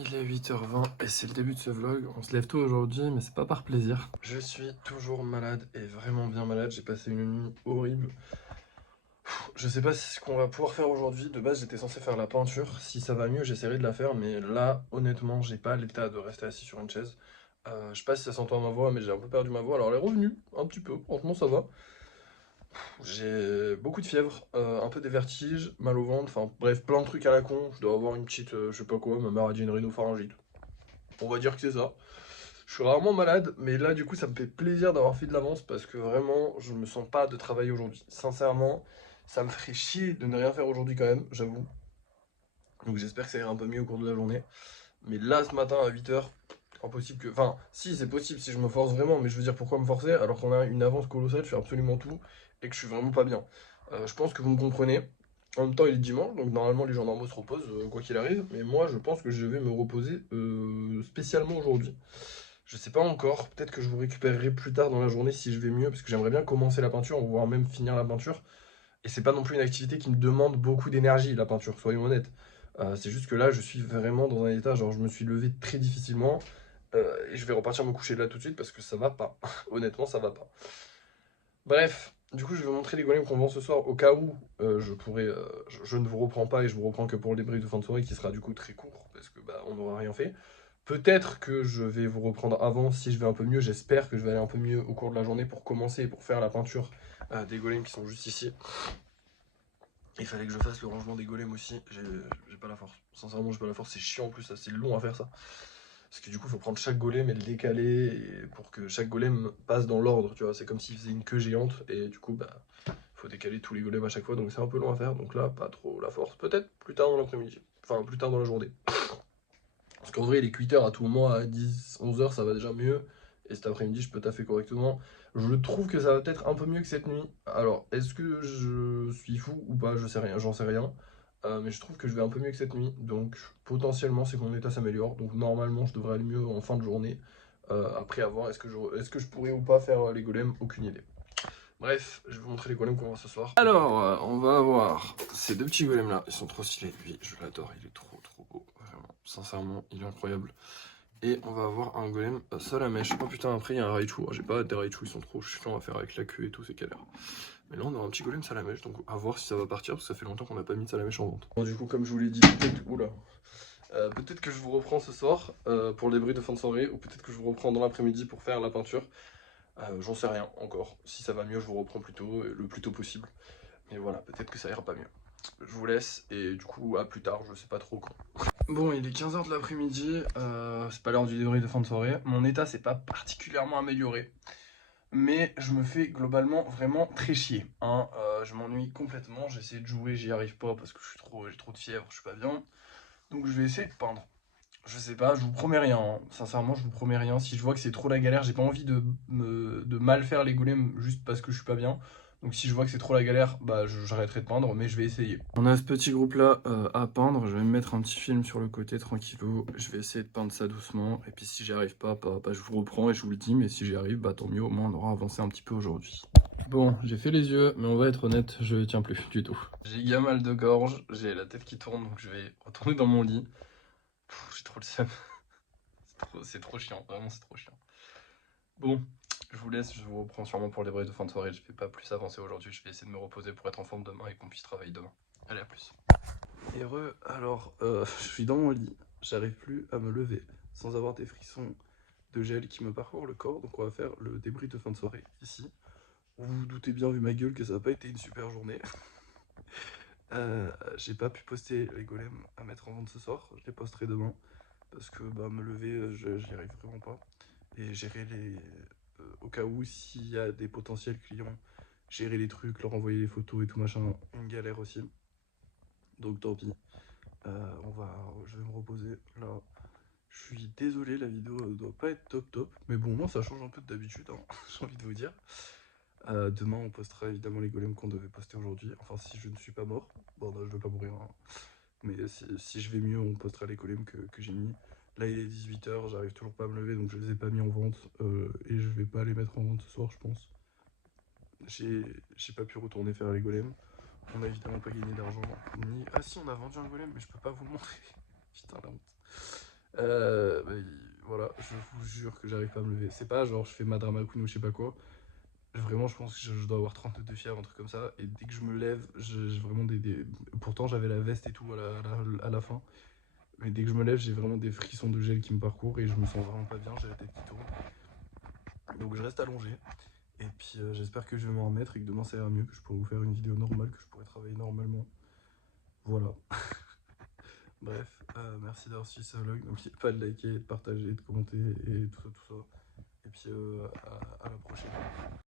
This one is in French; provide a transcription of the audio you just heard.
Il est 8h20 et c'est le début de ce vlog. On se lève tôt aujourd'hui, mais c'est pas par plaisir. Je suis toujours malade et vraiment bien malade. J'ai passé une nuit horrible. Je sais pas ce qu'on va pouvoir faire aujourd'hui. De base, j'étais censé faire la peinture. Si ça va mieux, j'essaierai de la faire. Mais là, honnêtement, j'ai pas l'état de rester assis sur une chaise. Je sais pas si ça s'entend à ma voix, mais j'ai un peu perdu ma voix. Alors, elle est revenue un petit peu. Franchement, ça va. J'ai beaucoup de fièvre, un peu des vertiges, mal au ventre. Enfin, bref, plein de trucs à la con. Je dois avoir une petite, je sais pas quoi. Ma mère a dit une rhinopharyngite. On va dire que c'est ça. Je suis rarement malade, mais là, du coup, ça me fait plaisir d'avoir fait de l'avance parce que vraiment, je me sens pas de travailler aujourd'hui. Sincèrement, ça me ferait chier de ne rien faire aujourd'hui quand même, j'avoue. Donc j'espère que ça ira un peu mieux au cours de la journée. Mais là, ce matin, à 8h, impossible que... Enfin, si, c'est possible si je me force vraiment, mais je veux dire, pourquoi me forcer alors qu'on a une avance colossale, je fais absolument tout et que je suis vraiment pas bien. Je pense que vous me comprenez. En même temps, il est dimanche, donc normalement les gens normaux se reposent, quoi qu'il arrive. Mais moi, je pense que je vais me reposer spécialement aujourd'hui. Je sais pas encore, peut-être que je vous récupérerai plus tard dans la journée si je vais mieux, parce que j'aimerais bien commencer la peinture, voire même finir la peinture. Et c'est pas non plus une activité qui me demande beaucoup d'énergie, la peinture, soyons honnêtes. C'est juste que là, je suis vraiment dans un état, genre je me suis levé très difficilement, et je vais repartir me coucher là tout de suite parce que ça va pas. Honnêtement, ça va pas. Bref, du coup, je vais vous montrer les golems qu'on vend ce soir, au cas où je ne vous reprends pas et je vous reprends que pour le débrief de fin de soirée, qui sera du coup très court, parce que bah, on n'aura rien fait. Peut-être que je vais vous reprendre avant si je vais un peu mieux. J'espère que je vais aller un peu mieux au cours de la journée pour commencer et pour faire la peinture des golems qui sont juste ici. Il fallait que je fasse le rangement des golems aussi. J'ai pas la force. Sincèrement, j'ai pas la force. C'est chiant en plus, c'est long à faire ça. Parce que du coup, il faut prendre chaque golem et le décaler pour que chaque golem passe dans l'ordre. Tu vois, c'est comme s'il faisait une queue géante et du coup, bah, faut décaler tous les golems à chaque fois. Donc c'est un peu long à faire. Donc là, pas trop la force. Peut-être plus tard dans l'après-midi. Enfin, plus tard dans la journée. Parce qu'en vrai, les 8 heures à tout moment, à 10, 11 heures, ça va déjà mieux. Et cet après-midi, je peux taffer correctement. Je trouve que ça va peut-être un peu mieux que cette nuit. Alors, est-ce que je suis fou ou pas? Je sais rien, j'en sais rien. Mais je trouve que je vais un peu mieux que cette nuit. Donc, potentiellement, c'est que mon état s'améliore. Donc, normalement, je devrais aller mieux en fin de journée. Après, à voir, est-ce que je pourrais ou pas faire les golems? Aucune idée. Bref, je vais vous montrer les golems qu'on va voir ce soir. Alors, on va avoir ces deux petits golems là. Ils sont trop stylés. Lui, je l'adore. Il est trop, trop beau. Vraiment. Sincèrement, il est incroyable. Et on va avoir un golem Salamèche. Oh putain, après il y a un Raichu. J'ai pas hâte des Raichu, ils sont trop chiants à faire avec la queue et tout, c'est galère. Mais là on a un petit golem Salamèche, donc à voir si ça va partir, parce que ça fait longtemps qu'on n'a pas mis de Salamèche en vente. Bon, du coup, comme je vous l'ai dit, peut-être. Oula. Peut-être que je vous reprends ce soir pour le débrief de fin de soirée, ou peut-être que je vous reprends dans l'après-midi pour faire la peinture. J'en sais rien encore. Si ça va mieux, je vous reprends plus tôt, le plus tôt possible. Mais voilà, peut-être que ça ira pas mieux. Je vous laisse et du coup à plus tard, je sais pas trop quand. Bon, il est 15h de l'après-midi, c'est pas l'heure du débrief de fin de soirée. Mon état s'est pas particulièrement amélioré, mais je me fais globalement vraiment très chier. Hein. Je m'ennuie complètement, j'essaie de jouer, j'y arrive pas parce que j'ai trop de fièvre, je suis pas bien. Donc je vais essayer de peindre. Je sais pas, je vous promets rien, hein. Sincèrement je vous promets rien. Si je vois que c'est trop la galère, j'ai pas envie de mal faire les golems juste parce que je suis pas bien. Donc si je vois que c'est trop la galère, bah j'arrêterai de peindre, mais je vais essayer. On a ce petit groupe là à peindre, je vais me mettre un petit film sur le côté tranquillou. Je vais essayer de peindre ça doucement, et puis si j'y arrive pas, bah, je vous reprends et je vous le dis, mais si j'y arrive, bah tant mieux, au moins on aura avancé un petit peu aujourd'hui. Bon, j'ai fait les yeux, mais on va être honnête, je tiens plus du tout. J'ai bien mal de gorge, j'ai la tête qui tourne, donc je vais retourner dans mon lit. J'ai trop le seum. C'est trop chiant, vraiment c'est trop chiant. Bon, je vous laisse, je vous reprends sûrement pour les brefs de fin de soirée. Je vais pas plus avancer aujourd'hui, je vais essayer de me reposer pour être en forme demain et qu'on puisse travailler demain. Allez, à plus. Heureux, alors, je suis dans mon lit, j'arrive plus à me lever sans avoir des frissons de gel qui me parcourent le corps. Donc on va faire le débrief de fin de soirée ici. Vous vous doutez bien vu ma gueule que ça n'a pas été une super journée. J'ai pas pu poster les golems à mettre en vente ce soir, je les posterai demain. Parce que bah, me lever, j'y arrive vraiment pas. Et gérer les... au cas où, s'il y a des potentiels clients, gérer les trucs, leur envoyer les photos et tout machin, une galère aussi. Donc tant pis. Je vais me reposer là. Je suis désolé, la vidéo doit pas être top top. Mais bon, moi ça change un peu d'habitude, hein, j'ai envie de vous dire. Demain, on postera évidemment les golems qu'on devait poster aujourd'hui. Enfin, si je ne suis pas mort. Bon, non, je veux pas mourir. Hein. Mais si je vais mieux, on postera les golems que j'ai mis. Là, il est 18h, j'arrive toujours pas à me lever, donc je les ai pas mis en vente. Et je vais pas les mettre en vente ce soir, je pense. J'ai pas pu retourner faire les golems. On a évidemment pas gagné d'argent. Ni... Ah si, on a vendu un golem, mais je peux pas vous le montrer. Putain, la honte. Mais voilà, je vous jure que j'arrive pas à me lever. C'est pas genre je fais ma drama queen ou je sais pas quoi. Vraiment, je pense que je dois avoir 39 de fièvre, un truc comme ça. Et dès que je me lève, j'ai vraiment Pourtant, j'avais la veste et tout à la fin. Mais dès que je me lève, j'ai vraiment des frissons de gel qui me parcourent et je me sens vraiment pas bien, j'ai la tête qui tourne. Donc je reste allongé. Et puis j'espère que je vais m'en remettre et que demain ça ira mieux, que je pourrai vous faire une vidéo normale, que je pourrai travailler normalement. Voilà. Bref, merci d'avoir suivi ce vlog. N'oubliez pas de liker, de partager, de commenter et tout ça, tout ça. Et puis à la prochaine.